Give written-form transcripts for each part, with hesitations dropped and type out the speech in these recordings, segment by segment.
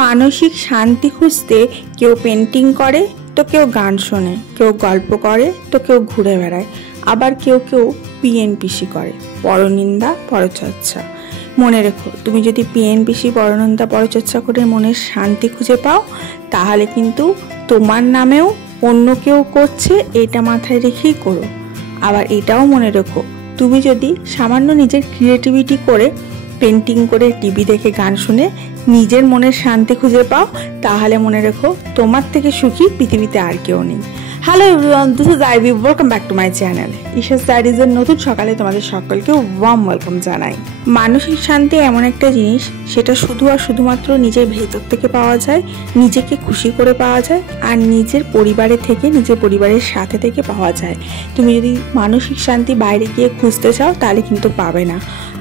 মানসিক শান্তি খুঁজতে কেউ পেন্টিং করে, তো কেউ গান শোনে, কেউ গল্প করে, তো কেউ ঘুরে বেড়ায়, আবার কেউ কেউ পিএনপিসি করে, পরনিন্দা পরচর্চা। মনে রেখো, তুমি যদি পিএনপিসি পরনিন্দা পরচর্চা করে মনের শান্তি খুঁজে পাও, তাহলে কিন্তু তোমার নামেও অন্য কেউ করছে, এটা মাথায় রেখেই করো। আবার এটাও মনে রেখো, তুমি যদি সামান্য নিজের ক্রিয়েটিভিটি করে, পেন্টিং করে, টিভি দেখে, গান শুনে নিজের মনের শান্তি খুঁজে পাও, তাহলে মনে রেখো তোমার থেকে সুখী পৃথিবীতে আর কেউ নেই। Hello everyone, this is Ivy, welcome back to my channel. Isha's ডায়েরিজের নতুন সকালে তোমাদের সকলকে ওয়ার্ম ওয়েলকাম জানাই। মানসিক শান্তি এমন একটা জিনিস, সেটা শুধু আর শুধুমাত্র নিজের ভেতর থেকে পাওয়া যায়, নিজেকে খুশি করে পাওয়া যায়, আর নিজের পরিবারের থেকে, নিজের পরিবারের সাথে থেকে পাওয়া যায়। তুমি যদি মানসিক শান্তি বাইরে গিয়ে খুঁজতে চাও, তাহলে কিন্তু পাবে না।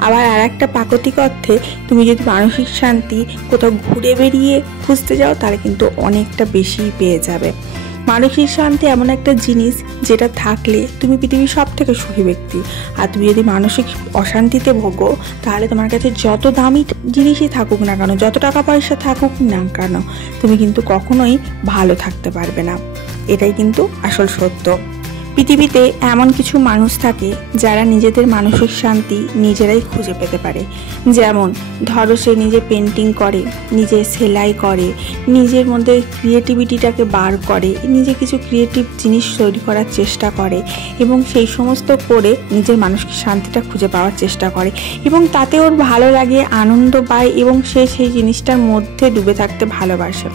আবার আর একটা প্রাকৃতিক অর্থে তুমি যদি মানসিক শান্তি কোথাও ঘুরে বেরিয়ে খুঁজতে যাও, তাহলে কিন্তু অনেকটা বেশি পেয়ে যাবে। মানসিক শান্তি এমন একটা জিনিস, যেটা থাকলে তুমি পৃথিবীর সব থেকে সুখী ব্যক্তি। আর তুমি যদি মানসিক অশান্তিতে ভোগো, তাহলে তোমার কাছে যত দামি জিনিসই থাকুক না কেন, যত টাকা পয়সা থাকুক না কেন, তুমি কিন্তু কখনোই ভালো থাকতে পারবে না। এটাই কিন্তু আসল সত্য। পৃথিবীতে এমন কিছু মানুষ থাকে যারা নিজেদের মানসিক শান্তি নিজেরাই খুঁজে পেতে পারে। যেমন ধরো, সে নিজে পেন্টিং করে, নিজে সেলাই করে, নিজের মধ্যে ক্রিয়েটিভিটিটাকে বার করে, নিজে কিছু ক্রিয়েটিভ জিনিস তৈরি করার চেষ্টা করে, এবং সেই সমস্ত করে নিজের মানসিক শান্তিটা খুঁজে পাওয়ার চেষ্টা করে, এবং তাতে ওর ভালো লাগে, আনন্দ পায়, এবং সে সেই জিনিসটার মধ্যে ডুবে থাকতে ভালোবাসে।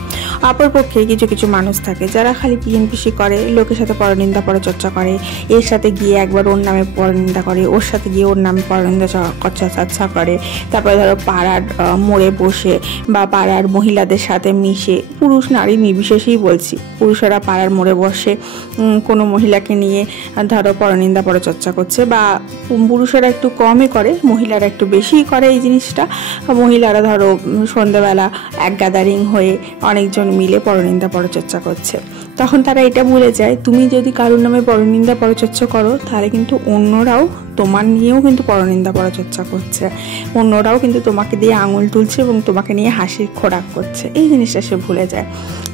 অপরপক্ষে কিছু কিছু মানুষ থাকে যারা খালি পিএনপিসি করে, লোকের সাথে পরনিন্দা পরচর্চা করে, এর সাথে গিয়ে একবার ওর নামে পরনিন্দা করে, ওর সাথে গিয়ে ওর নামে পরনিন্দা চর্চা করে, তারপরে ধরো পাড়ার মোড়ে বসে বা পাড়ার মহিলাদের সাথে মিশে, পুরুষ নারী নির্বিশেষেই বলছি, পুরুষেরা পাড়ার মোড়ে বসে কোনো মহিলাকে নিয়ে ধরো পরনিন্দা পরচর্চা করছে, বা পুরুষেরা একটু কমই করে, মহিলারা একটু বেশিই করে এই জিনিসটা। মহিলারা ধরো সন্ধ্যাবেলা এক গ্যাদারিং হয়ে অনেকজন মিলে পরনিন্দা পরচর্চা করছে। তখন তারা এটা ভুলে যায়, তুমি যদি কারোর নামে পরনিন্দা পরচর্চা করো, তাহলে কিন্তু অন্যরাও তোমার নিয়েও কিন্তু পরনিন্দা পরচর্চা করছে, অন্যরাও কিন্তু তোমাকে দিয়ে আঙুল তুলছে এবং তোমাকে নিয়ে হাসির খোরাক করছে। এই জিনিসটা সে ভুলে যায়।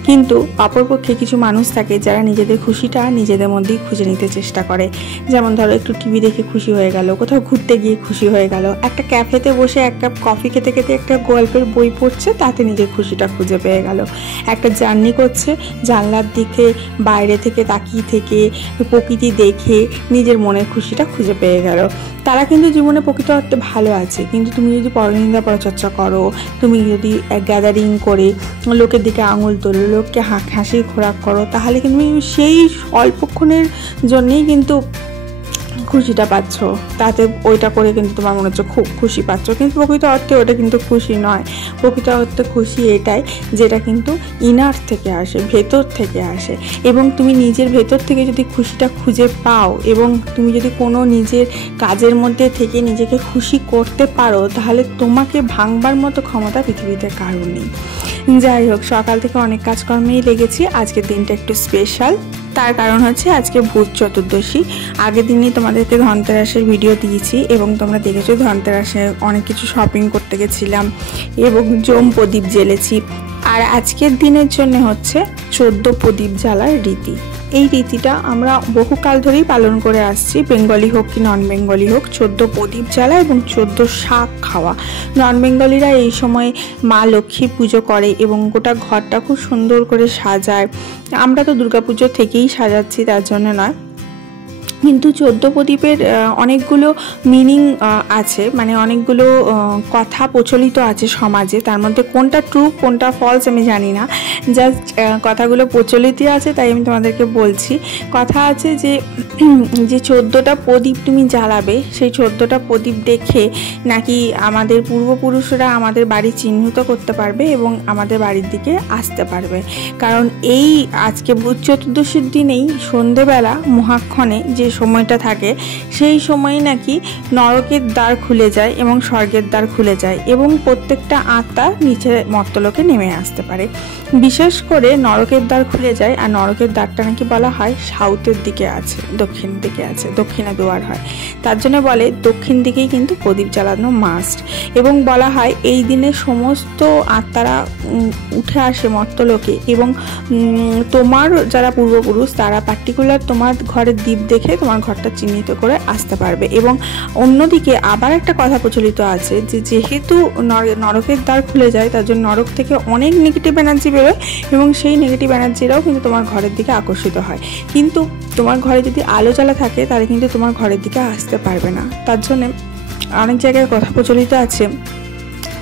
কিন্তু অপরপক্ষে কিছু মানুষ থাকে যারা নিজেদের খুশিটা নিজেদের মধ্যেই খুঁজে নিতে চেষ্টা করে। যেমন ধরো, একটু টিভি দেখে খুশি হয়ে গেল, কোথাও ঘুরতে গিয়ে খুশি হয়ে গেল, একটা ক্যাফেতে বসে এক কাপ কফি খেতে খেতে একটা গল্পের বই পড়ছে, তাতে নিজের খুশিটা খুঁজে পেয়ে গেল। একটা জার্নি করছে, জানলার দিকে বাইরে থেকে তাকিয়ে থেকে প্রকৃতি দেখে নিজের মনের খুশিটা খুঁজে পেয়ে গেল। তারা কিন্তু জীবনে প্রকৃত অর্থে ভালো আছে। কিন্তু তুমি যদি পরনিন্দা পরচর্চা করো, তুমি যদি গ্যাদারিং করে লোকের দিকে আঙুল তোলো, লোককে হাসি খোরাক করো, তাহলে কিন্তু সেই অল্পক্ষণের জন্যেই কিন্তু খুশিটা পাচ্ছ, তাতে ওইটা করে কিন্তু তোমার মনে হচ্ছে খুব খুশি পাচ্ছ, কিন্তু প্রকৃত অর্থে ওটা কিন্তু খুশি নয়। প্রকৃত অর্থে খুশি এটাই, যেটা কিন্তু ইনার থেকে আসে, ভেতর থেকে আসে। এবং তুমি নিজের ভেতর থেকে যদি খুশিটা খুঁজে পাও, এবং তুমি যদি কোনো নিজের কাজের মধ্যে থেকে নিজেকে খুশি করতে পারো, তাহলে তোমাকে ভাঙবার মতো ক্ষমতা পৃথিবীতে কারো নেই। যাই হোক, সকাল থেকে অনেক কাজকর্মেই লেগেছি। আজকের দিনটা একটু স্পেশাল, তার কারণ হচ্ছে আজকে ভূত চতুর্দশী। আগের দিনই তোমাদেরকে ধনতেরাসের ভিডিও দিয়েছি, এবং তোমরা দেখেছো ধনতেরাসে অনেক কিছু শপিং করতে গেছিলাম এবং জম প্রদীপ জ্বেলেছি। আর আজকের দিনের জন্য হচ্ছে 14 প্রদীপ জ্বালার রীতি। এই রীতিটা আমরা বহুকাল ধরেই পালন করে আসছি, বেঙ্গলি হোক কি নন বেঙ্গলি হোক, 14 প্রদীপ জ্বালা এবং 14 শাক খাওয়া। নন বেঙ্গলিরা এই সময় মা লক্ষ্মী পুজো করে এবং গোটা ঘরটা খুব সুন্দর করে সাজায়। আমরা তো দুর্গাপুজো থেকেই সাজাচ্ছি, তার জন্য নয়। কিন্তু 14 প্রদীপের অনেকগুলো মিনিং আছে, মানে অনেকগুলো কথা প্রচলিত আছে সমাজে। তার মধ্যে কোনটা ট্রু কোনটা ফলস আমি জানি না, জাস্ট কথাগুলো প্রচলিত আছে, তাই আমি তোমাদেরকে বলছি। কথা আছে যে 14টা প্রদীপ তুমি জ্বালাবে, সেই 14টা প্রদীপ দেখে নাকি আমাদের পূর্বপুরুষরা আমাদের বাড়ি চিহ্নিত করতে পারবে এবং আমাদের বাড়ির দিকে আসতে পারবে। কারণ এই আজকে ভূত চতুর্দশীর দিনেই সন্ধেবেলা মহাক্ষণে যে সময়টা থাকে সেই সময় নাকি নরকের দ্বার খুলে যায় এবং স্বর্গের দ্বার খুলে যায় এবং প্রত্যেকটা আত্মা নিচে মর্তলোকে নেমে আসতে পারে। বিশেষ করে নরকের দ্বার খুলে যায়, আর নরকের দ্বারটা নাকি বলা হয় সাউথের দিকে আছে, দক্ষিণ দিকে আছে, দক্ষিণে দুয়ার হয়। তার জন্য বলে দক্ষিণ দিকেই কিন্তু প্রদীপ জ্বালানো মাস্ট। এবং বলা হয় এই দিনে সমস্ত আত্মারা উঠে আসে মর্তলোকে এবং তোমার যারা পূর্বপুরুষ তারা পার্টিকুলার তোমার ঘরের দ্বীপ দেখে তোমার ঘরটা চিহ্নিত করে আসতে পারবে। এবং অন্যদিকে আবার একটা কথা প্রচলিত আছে যে যেহেতু নরকের দ্বার খুলে যায় তার জন্য নরক থেকে অনেক নেগেটিভ এনার্জি বেরোয় এবং সেই নেগেটিভ এনার্জিরাও কিন্তু তোমার ঘরের দিকে আকর্ষিত হয়। কিন্তু তোমার ঘরে যদি আলো জ্বালা থাকে তাহলে কিন্তু তোমার ঘরের দিকে আসতে পারবে না। তার জন্য অনেক জায়গায় কথা প্রচলিত আছে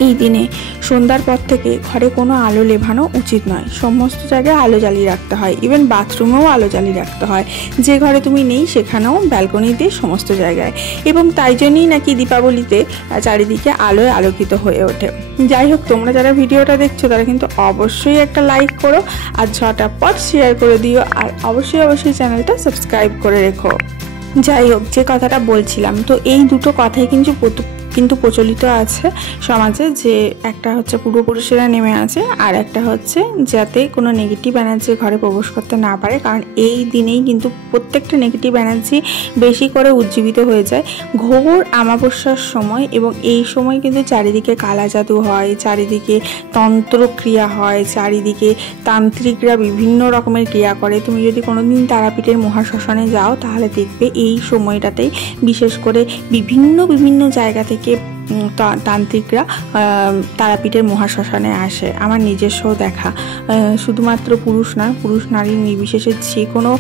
এই দিনে সন্ধ্যার পর থেকে ঘরে কোনো আলো লেভানো উচিত নয়, সমস্ত জায়গায় আলো জ্বালিয়ে রাখতে হয়, ইভেন বাথরুমেও আলো জ্বালিয়ে রাখতে হয়, যে ঘরে তুমি নেই সেখানেও ব্যালকনি দিয়ে সমস্ত জায়গায়। এবং তাই জন্যই নাকি দীপাবলিতে চারিদিকে আলোয় আলোকিত হয়ে ওঠে। যাই হোক, তোমরা যারা ভিডিওটা দেখছো তারা কিন্তু অবশ্যই একটা লাইক করো আর ঝটাপট শেয়ার করে দিও, আর অবশ্যই চ্যানেলটা সাবস্ক্রাইব করে রেখো। যাই হোক, যে কথাটা বলছিলাম, তো এই দুটো কথাই কিন্তু প্রচলিত আছে সমাজে, যে একটা হচ্ছে পূর্বপুরুষেরা নেমে আছে আর একটা হচ্ছে যাতে কোনো নেগেটিভ এনার্জি ঘরে প্রবেশ করতে না পারে, কারণ এই দিনেই কিন্তু প্রত্যেকটা নেগেটিভ এনার্জি বেশি করে উজ্জীবিত হয়ে যায় ঘোর অমাবস্যার সময়। এবং এই সময় কিন্তু চারিদিকে কালা জাদু হয়, চারিদিকে তন্ত্রক্রিয়া হয়, চারিদিকে তান্ত্রিকরা বিভিন্ন রকমের ক্রিয়া করে। তুমি যদি কোনোদিন তারাপীঠের মহাশ্মশানে যাও তাহলে দেখবে এই সময়টাতেই বিশেষ করে বিভিন্ন জায়গা থেকে তান্ত্রিকরা তারাপীঠের মহাশ্মশানে আসে। আমার নিজস্ব দেখা, শুধুমাত্র পুরুষ নয়, পুরুষ নারী নির্বিশেষে যে কোনো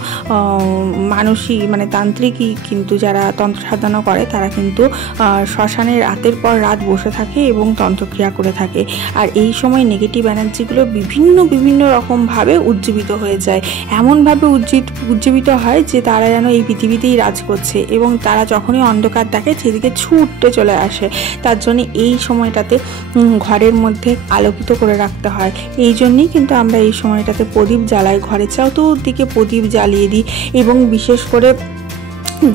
মানুষই মানে তান্ত্রিকই কিন্তু যারা তন্ত্র সাধনা করে তারা কিন্তু শ্মশানে রাতের পর রাত বসে থাকে এবং তন্ত্রক্রিয়া করে থাকে। আর এই সময় নেগেটিভ এনার্জিগুলো বিভিন্ন রকমভাবে উজ্জীবিত হয়ে যায়, এমনভাবে উজ্জীবিত হয় যে তারা যেন এই পৃথিবীতেই রাজ করছে এবং তারা যখনই অন্ধকার দেখে সেদিকে ছুটতে চলে আসে। তার জন্য এই সময়টাতে ঘরের মধ্যে আলোকিত করে রাখতে হয়। এই জন্যই কিন্তু আমরা এই সময়টাতে প্রদীপ জ্বালাই, ঘরের চতুর্দিকে প্রদীপ জ্বালিয়ে দিই। এবং বিশেষ করে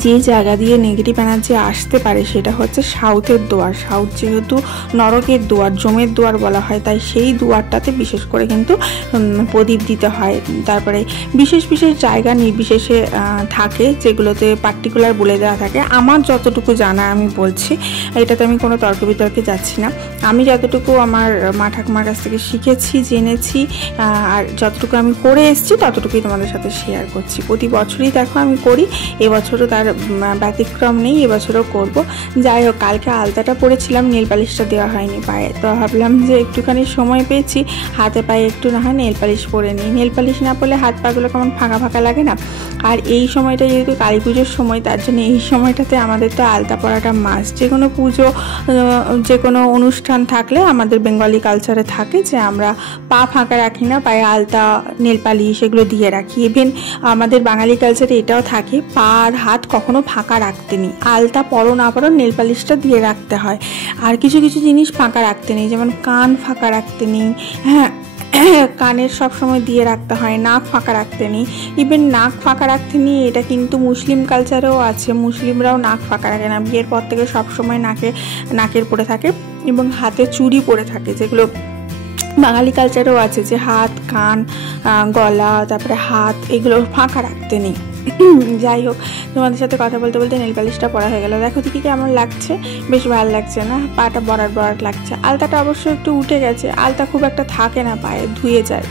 যে জায়গা দিয়ে নেগেটিভ এনার্জি আসতে পারে সেটা হচ্ছে সাউথের দুয়ার। সাউথ যেহেতু নরকের দুয়ার, জমের দুয়ার বলা হয়, তাই সেই দুয়ারটাতে বিশেষ করে কিন্তু প্রদীপ দিতে হয়। তারপরে বিশেষ জায়গা নির্বিশেষে থাকে যেগুলোতে পার্টিকুলার বলে দেওয়া থাকে। আমার যতটুকু জানা আমি বলছি, এটাতে আমি কোনো তর্ক বিতর্কে যাচ্ছি না। আমি যতটুকু আমার মা ঠাকুমার কাছ থেকে শিখেছি, জেনেছি, আর যতটুকু আমি করে এসেছি ততটুকুই তোমাদের সাথে শেয়ার করছি। প্রতি বছরই দেখো আমি করি, এবছরও তার ব্যতিক্রম নেই, এবছরও করব। যাই হোক, কালকে আলতাটা পরেছিলাম, নেল পালিশটা দেওয়া হয়নি পায়ে, তো ভাবলাম যে একটুখানি সময় পেয়েছি, হাতে পায়ে একটু না হয় নেল পালিশ পরে নিই। নেল পালিশ না পরলে হাত পাগুলো কেমন ফাঁকা লাগে না। আর এই সময়টা যেহেতু কালী পুজোর সময়, তার জন্য এই সময়টাতে আমাদের তো আলতা পরাটা মাস্ট। যে কোনো পুজো, যে কোনো অনুষ্ঠান থাকলে আমাদের বেঙ্গলি কালচারে থাকে যে আমরা পা ফাঁকা রাখি না, পায়ে আলতা, নেল পালিশ এগুলো দিয়ে রাখি। ইভেন আমাদের বাঙালি কালচারে এটাও থাকে, পা আর হাত কখনো ফাঁকা রাখতে নেই। আলতা পরো না পরো নেল পালিশটা দিয়ে রাখতে হয়। আর কিছু জিনিস ফাঁকা রাখতে নেই, যেমন কান ফাঁকা রাখতে নেই, হ্যাঁ কানের সব সময় দিয়ে রাখতে হয়, নাক ফাঁকা রাখতে নেই। ইভেন নাক ফাঁকা রাখতে নেই এটা কিন্তু মুসলিম কালচারেও আছে, মুসলিমরাও নাক ফাঁকা রাখে না, বিয়ের পর থেকে সব সময় নাকের পরে থাকে এবং হাতে চুড়ি পরে থাকে, যেগুলো বাঙালি কালচারেও আছে, যে হাত, কান, গলা, তারপরে হাত এগুলো ফাঁকা রাখতে নেই। যাই হোক, তোমাদের সাথে কথা বলতে নেল পালিশটা পরা হয়ে গেল। দেখো দেখি কেমন লাগছে, বেশ ভালো লাগছে না? পাটা বরাট লাগছে। আলতাটা অবশ্য একটু উঠে গেছে, আলতা খুব একটা থাকে না পায়ে, ধুয়ে যায়।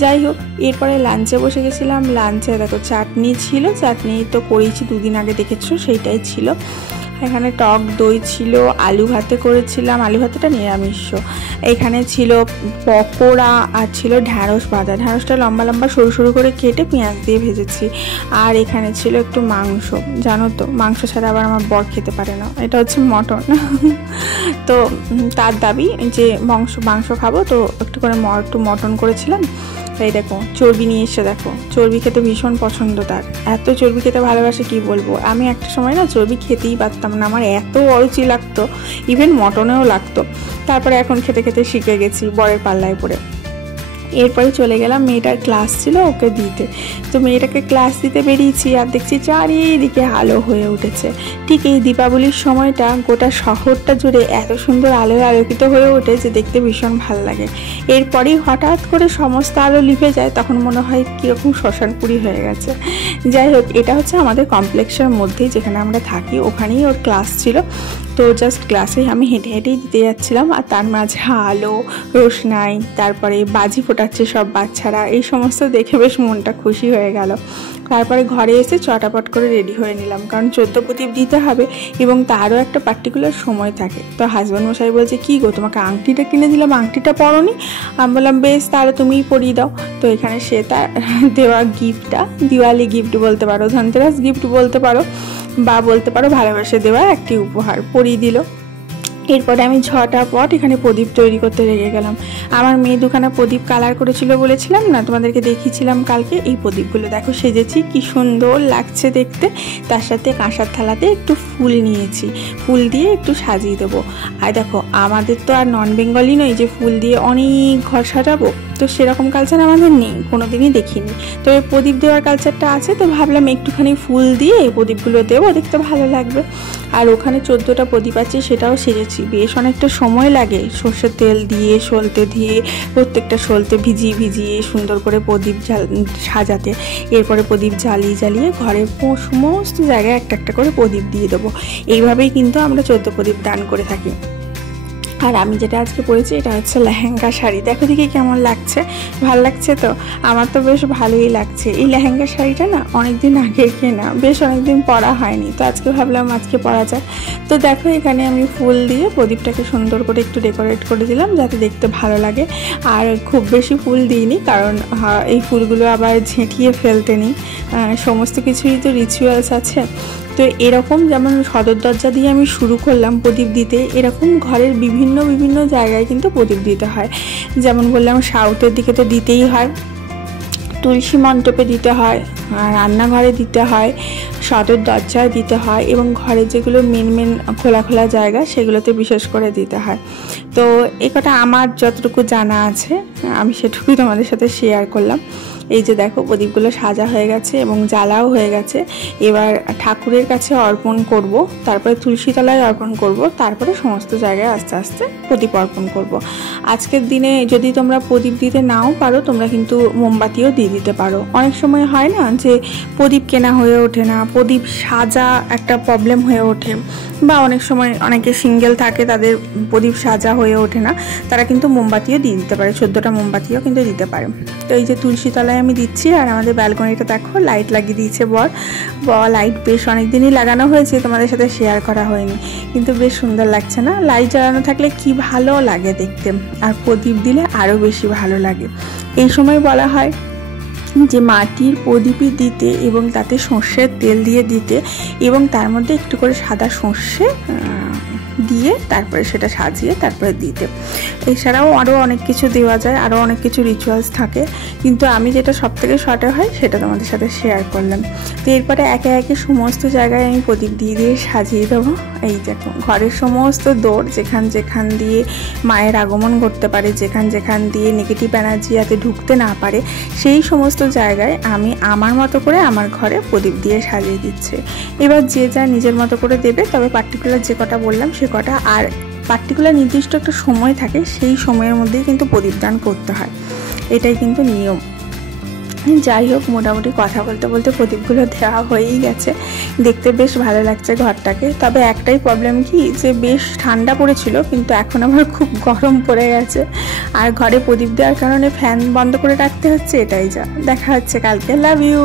যাই হোক, এরপরে লাঞ্চে বসে গেছিলাম। লাঞ্চে দেখো চাটনি ছিল, চাটনি তো করেছি দুদিন আগে, দেখেছো সেইটাই ছিল। এখানে টক দই ছিল, আলু ভাতে করেছিলাম, আলু ভাতেটা নিরামিষ। এখানে ছিল পকোড়া আর ছিল ঢ্যাঁড়স ভাজা, ঢ্যাঁড়সটা লম্বা সরু করে কেটে পেঁয়াজ দিয়ে ভেজেছি। আর এখানে ছিল একটু মাংস। জানো তো, মাংস ছাড়া আবার আমার বর খেতে পারে না, এটা হচ্ছে মটন। তো তার দাবি যে মাংস খাবো, তো একটু করে মটন করেছিলাম। এই দেখো চর্বি নিয়ে এসে, দেখো চর্বি খেতে ভীষণ পছন্দ তার, এত চর্বি খেতে ভালোবাসে কি বলবো। আমি একটা সময় না চর্বি খেতেই পারতাম না, আমার এত অরুচি লাগতো, ইভেন মটনেও লাগতো। তারপরে এখন খেতে শিখে গেছি বরের পাল্লায় পড়ে। এরপরে চলে গেলাম, মেয়েটার ক্লাস ছিল ওকে দিতে। তো মেয়েটাকে ক্লাস দিতে বেরিয়েছি আর দেখছি চারিদিকে আলো হয়ে উঠেছে। ঠিক এই দীপাবলির সময়টা গোটা শহরটা জুড়ে এত সুন্দর আলোয় আলোকিত হয়ে ওঠে যে দেখতে ভীষণ ভালো লাগে। এরপরেই হঠাৎ করে সমস্ত আলো লিভে যায়, তখন মনে হয় কীরকম শ্মশানপুরী হয়ে গেছে। যাই হোক, এটা হচ্ছে আমাদের কমপ্লেক্সের মধ্যেই যেখানে আমরা থাকি, ওখানেই ওর ক্লাস ছিল। তো জাস্ট ক্লাসে আমি হেঁটে হেঁটেই দিতে যাচ্ছিলাম, আর তার মাঝে আলো, রোশনাই, তারপরে বাজি ফোটাচ্ছে সব বাচ্চারা, এই সমস্ত দেখে বেশ মনটা খুশি হয়ে গেল। তারপরে ঘরে এসে চটাপট করে রেডি হয়ে নিলাম, কারণ 14 প্রদীপ দিতে হবে এবং তারও একটা পার্টিকুলার সময় থাকে। তো হাজব্যান্ড মশাই বলছে, কী গো, তোমাকে আংটিটা কিনে দিলাম, আংটিটা পরোনি? আমি বললাম, বেশ তাহলে তুমিই পরিয়ে দাও। তো এখানে সে তার দেওয়া গিফটটা, দিওয়ালি গিফট বলতে পারো, ধনতেরাস গিফট বলতে পারো, বা বলতে পারো ভালোবাসে দেওয়া একটি উপহার, পরিয়ে দিল। এরপরে আমি ঝটাপট এখানে প্রদীপ তৈরি করতে লেগে গেলাম। আমার মেয়ে দুখানা প্রদীপ কালার করেছিল বলেছিলাম না, তোমাদেরকে দেখিয়েছিলাম কালকে। এই প্রদীপগুলো দেখো সেজেছি, কি সুন্দর লাগছে দেখতে। তার সাথে কাঁসার থালাতে একটু ফুল নিয়েছি, ফুল দিয়ে একটু সাজিয়ে দেবো। আর দেখো, আমাদের তো আর নন বেঙ্গলি নই যে ফুল দিয়ে অনেক ঘর সাজাবো, তো সেরকম কালচার আমাদের নেই, কোনোদিনই দেখিনি। তবে প্রদীপ দেওয়ার কালচারটা আছে, তো ভাবলাম একটুখানি ফুল দিয়ে এই প্রদীপগুলো দেবো, দেখতে ভালো লাগবে। আর ওখানে 14টা প্রদীপ আছে, সেটাও সেজেছি। বেশ অনেকটা সময় লাগে সর্ষের তেল দিয়ে, সলতে দিয়ে, প্রত্যেকটা সলতে ভিজিয়ে ভিজিয়ে সুন্দর করে প্রদীপ সাজাতে। এরপরে প্রদীপ জ্বালিয়ে জ্বালিয়ে ঘরে সমস্ত জায়গায় একটা একটা করে প্রদীপ দিয়ে দেবো। এইভাবেই কিন্তু আমরা 14 প্রদীপ দান করে থাকি। আর আমি যেটা আজকে পরেছি এটা হচ্ছে লেহেঙ্গা শাড়ি। দেখো দেখি কেমন লাগছে, ভালো লাগছে তো? আমার তো বেশ ভালোই লাগছে। এই লেহেঙ্গা শাড়িটা না অনেকদিন আগের কেনা, বেশ অনেকদিন পরা হয়নি, তো আজকে ভাবলাম আজকে পরা যায়। তো দেখো, এখানে আমি ফুল দিয়ে প্রদীপটাকে সুন্দর করে একটু ডেকোরেট করে দিলাম যাতে দেখতে ভালো লাগে। আর খুব বেশি ফুল দিইনি, কারণ এই ফুলগুলো আবার ঝেঁটিয়ে ফেলতে নেই, সমস্ত কিছুই তো রিচুয়ালস আছে। তো এরকম যেমন সদর দরজা দিয়ে আমি শুরু করলাম প্রদীপ দিতে, এরকম ঘরের বিভিন্ন বিভিন্ন জায়গায় কিন্তু প্রদীপ দিতে হয়। যেমন বললাম, সাউথের দিকে তো দিতেই হয়, তুলসী মণ্ডপে দিতে হয়, রান্নাঘরে দিতে হয়, সদর দরজায় দিতে হয়, এবং ঘরে যেগুলো মেন মেন খোলা খোলা জায়গা সেগুলোতে বিশেষ করে দিতে হয়। তো এই কটা আমার যতটুকু জানা আছে আমি সেটুকুই তোমাদের সাথে শেয়ার করলাম। এই যে দেখো, প্রদীপগুলো সাজা হয়ে গেছে এবং জ্বালাও হয়ে গেছে। এবার ঠাকুরের কাছে অর্পণ করব, তারপরে তুলসী তলায় অর্পণ করব, তারপরে সমস্ত জায়গায় আস্তে আস্তে প্রদীপ অর্পণ করব। আজকের দিনে যদি তোমরা প্রদীপ দিতে নাও পারো, তোমরা কিন্তু মোমবাতিও দিয়ে দিতে পারো। অনেক সময় হয় না যে প্রদীপ কেনা হয়ে ওঠে না, প্রদীপ সাজা একটা প্রবলেম হয়ে ওঠে, বা অনেক সময় অনেকে সিঙ্গেল থাকে, তাদের প্রদীপ সাজা হয়ে ওঠে না, তারা কিন্তু মোমবাতিও দিয়ে দিতে পারে, 14টা মোমবাতিও কিন্তু দিতে পারে। তো এই যে তুলসী তলায় আমি দিচ্ছি, আর আমাদের ব্যালকনিটা দেখো লাইট লাগিয়ে দিয়েছে বর। লাইট বেশ অনেক দিনই লাগানো হয়েছে, তোমাদের সাথে শেয়ার করা হয়নি, কিন্তু বেশ সুন্দর লাগছে না? লাইট জ্বালানো থাকলে কি ভালো লাগে দেখতে, আর প্রদীপ দিলে আরও বেশি ভালো লাগে। এই সময় বলা হয় যে মাটির প্রদীপই দিতে এবং তাতে সর্ষের তেল দিয়ে দিতে, এবং তার মধ্যে একটু করে সাদা সর্ষে দিয়ে তারপরে সেটা সাজিয়ে তারপরে দিতে। এছাড়াও আরও অনেক কিছু দেওয়া যায়, আরও অনেক কিছু রিচুয়ালস থাকে, কিন্তু আমি যেটা সবথেকে শর্টে হয় সেটা তোমাদের সাথে শেয়ার করলাম। তো এরপরে একে একে সমস্ত জায়গায় আমি প্রদীপ দিয়ে দিয়ে সাজিয়ে দেবো। এই দেখো, ঘরের সমস্ত দৌড় যেখান যেখান দিয়ে মায়ের আগমন করতে পারে, যেখান যেখান দিয়ে নেগেটিভ এনার্জি যাতে ঢুকতে না পারে, সেই সমস্ত জায়গায় আমি আমার মতো করে আমার ঘরে প্রদীপ দিয়ে সাজিয়ে দিচ্ছি। এবার যে যা নিজের মতো করে দেবে, তবে পার্টিকুলার যে কটা বললাম সে কটা, আর পার্টিকুলার নির্দিষ্ট একটা সময় থাকে, সেই সময়ের মধ্যেই কিন্তু প্রদীপ দান করতে হয়, এটাই কিন্তু নিয়ম। যাই হোক, মোটামুটি কথা বলতে বলতে প্রদীপগুলো দেওয়া হয়েই গেছে, দেখতে বেশ ভালো লাগছে ঘরটাকে। তবে একটাই প্রবলেম কি, যে বেশ ঠান্ডা পড়েছিল, কিন্তু এখন আবার খুব গরম পড়ে গেছে, আর ঘরে প্রদীপ দেওয়ার কারণে ফ্যান বন্ধ করে রাখতে হচ্ছে, এটাই যা। দেখা হচ্ছে কালকে। Love you.